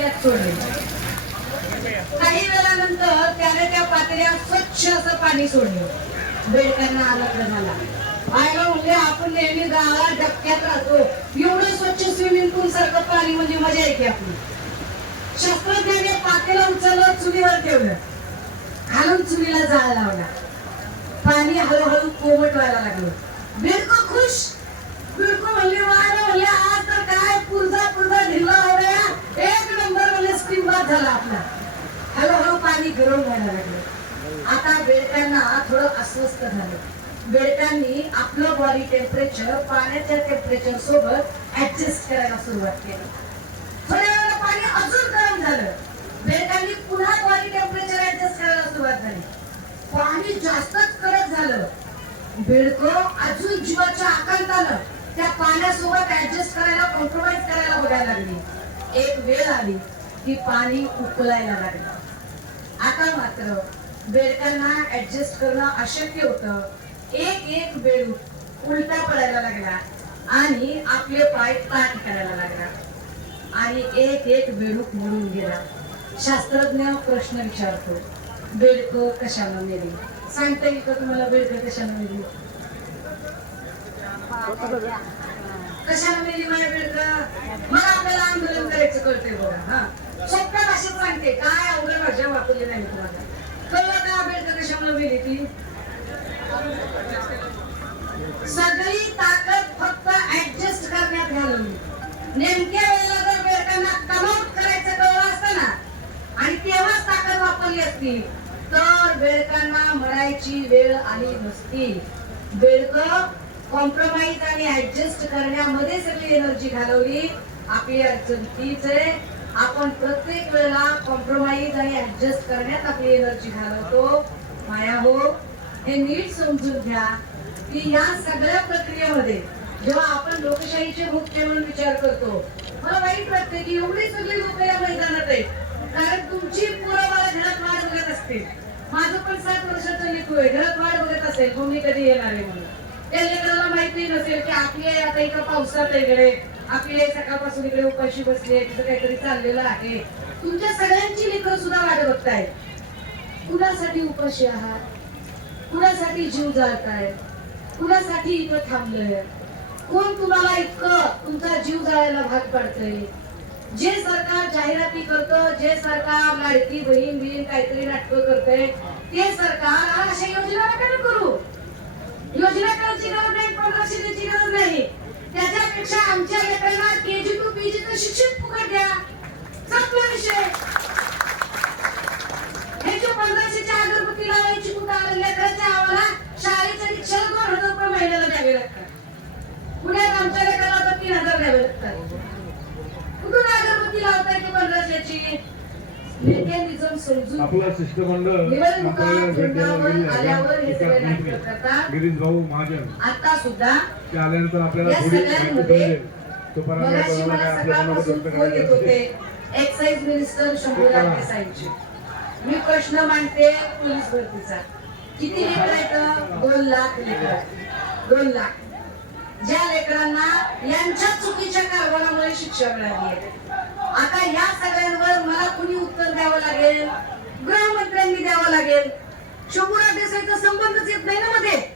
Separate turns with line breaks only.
पातेल्यात सोडले. काही वेळानंतर त्याने त्या पातेल्यात स्वच्छ असं पाणी सोडलं. बेडकांना आनंद झाला आयला म्हणले आपण नेहमी गावात डबक्यात राहतो. एवढं स्वच्छ स्विमिंग पूल सारखं पाणी म्हणजे मजा येते आपली. शास्त्रज्ञाने पातेला उचललं चुलीवर ठेवलं. खालून चुलीला जाळ लावला. पाणी हळूहळू कोमट व्हायला लागलं. बिलकुल खुश. बिलकुल म्हणले वारे म्हणले आज तर काय पुरजा पुरजा ढिल्ला हो गया एक नंबर म्हणजे स्टीम बाद झाला आपला हळूहळू गरम व्हायला लागलं. आता बेडकांना थोडं अस्वस्थ झालं. बेडकांनी आपलं बॉडी टेम्परेचर पाण्याच्या टेम्परेचर सोबत ऍडजस्ट करायला सुरुवात केली. थोड्या वेळाला पाणी अजून गरम झालं. बेडकांनी पुन्हा बॉडी टेम्परेचर ऍडजस्ट करायला सुरुवात झाली. पाणी जास्तच कडक झालं. बेडक अजून जीवाच्या आकांतानं त्या पाण्यासोबत ऍडजस्ट करायला कॉम्प्रोमाइज करायला बघायला लागली. एक वेळ आली की पाणी उकलायला लागलं. आता मात्र बेडकांना ऍडजस्ट करणं अशक्य होतं. एक एक बेडूक उलटा पडायला लागला आणि आपले पाय ताट करायला लागला. आणि एक एक बेडूक म्हणून गेला. शास्त्रज्ञ प्रश्न विचारतो बेडक कशाला मेली सांगता येईल का तुम्हाला बेडक कशाला मेली कशाला मेली माझ्या बेडक? मग आपल्याला आंदोलन करायचं कळते बघा हा. दाखवली नाही तुम्हाला कळलं का आंबेडकर कशामुळे मेली ती? सगळी ताकद फक्त ऍडजस्ट करण्यात घालवली नेमक्या वेळेला जर बेडकांना कमआउट करायचं कळलं असतं ना आणि तेव्हाच ताकद वापरली असती तर बेडकांना मरायची वेळ आली नसती. बेडक कॉम्प्रोमाइज आणि ऍडजस्ट करण्यामध्ये सगळी एनर्जी घालवली. आपली अडचण तीच आहे. आपण प्रत्येक वेळेला कॉम्प्रोमाइज आणि ऍडजस्ट करण्यात आपली एनर्जी घालवतो. माया हो हे नीट समजून घ्या की या सगळ्या प्रक्रियेमध्ये जेव्हा आपण लोकशाहीचे मुख्य म्हणून विचार करतो मला वाईट वाटते की एवढी सगळी लोक या मैदानात आहेत. कारण तुमची पोरं मला घरात वाट बघत असतील. माझं पण सात वर्षाचं लेखू आहे घरात वाट बघत असेल मम्मी कधी येणार आहे म्हणून. त्या लेकराला माहिती नसेल की आपली आता इकडे पावसात वगैरे आपले सकाळपासून इकडे उपाशी बसले तिथं काहीतरी चाललेलं आहे. तुमच्या सगळ्यांची लेकरं सुद्धा वाट बघताय कुणासाठी उपाशी आहात? कुणासाठी जीव जाळताय कुणासाठी इथं थांबलंय? कोण तुम्हाला इतकं तुमचा जीव जाळायला भाग पडतंय? जे सरकार जाहिराती करतं जे सरकार लाडकी बहीण बहीण काहीतरी नाटक करतंय ते सरकार अशा योजना नका ना करू? योजना करायची गरज नाही प्रदर्शनाची गरज नाही. त्याच्यापेक्षा आमच्या लेकरांना केजी टू पीजी चं शिक्षण फुकट द्या. संपला विषय. ह्याच्या पंधराशेच्या अगरबत्ती लावायची कुठं आलं लेकराच्या आवाला शाळेच्या रिक्षाला दोन हजार रुपये महिन्याला द्यावे लागतात. पुण्यात आमच्या लेकराला आता तीन हजार द्यावे लागतात. कुठून अगरबत्ती लावताय की पंधराशेची मेकॅनिझम समजून
आपलं शिष्टमंडळ.
आल्यावर हे सगळे नाटकं. करतात.
गिरीश भाऊ महाजन
आता सुद्धा
ते आल्यानंतर आपल्याला
या
थोडी माहिती
सगळ्यांमध्ये
मिळेल तोपर्यंत
मगाशी
आपल्याला
मला
आपल्या मनात
सकाळपासून
व्यक्त
फोन येत
करायचे
होते
असते.
एक्साईज मिनिस्टर शंभूराज देसाईंचे मी प्रश्न मांडते पोलीस भरतीचा किती लेकर आहेत दोन लाख लेकर दोन लाख ज्या लेकरांना यांच्या चुकीच्या कारभारामुळे शिक्षा मिळाली आहे आता या सगळ्यांवर मला कुणी उत्तर द्यावं लागेल गृहमंत्र्यांनी द्यावं लागेल शंभूराज देसाईचा संबंधच येत नाही ना मध्ये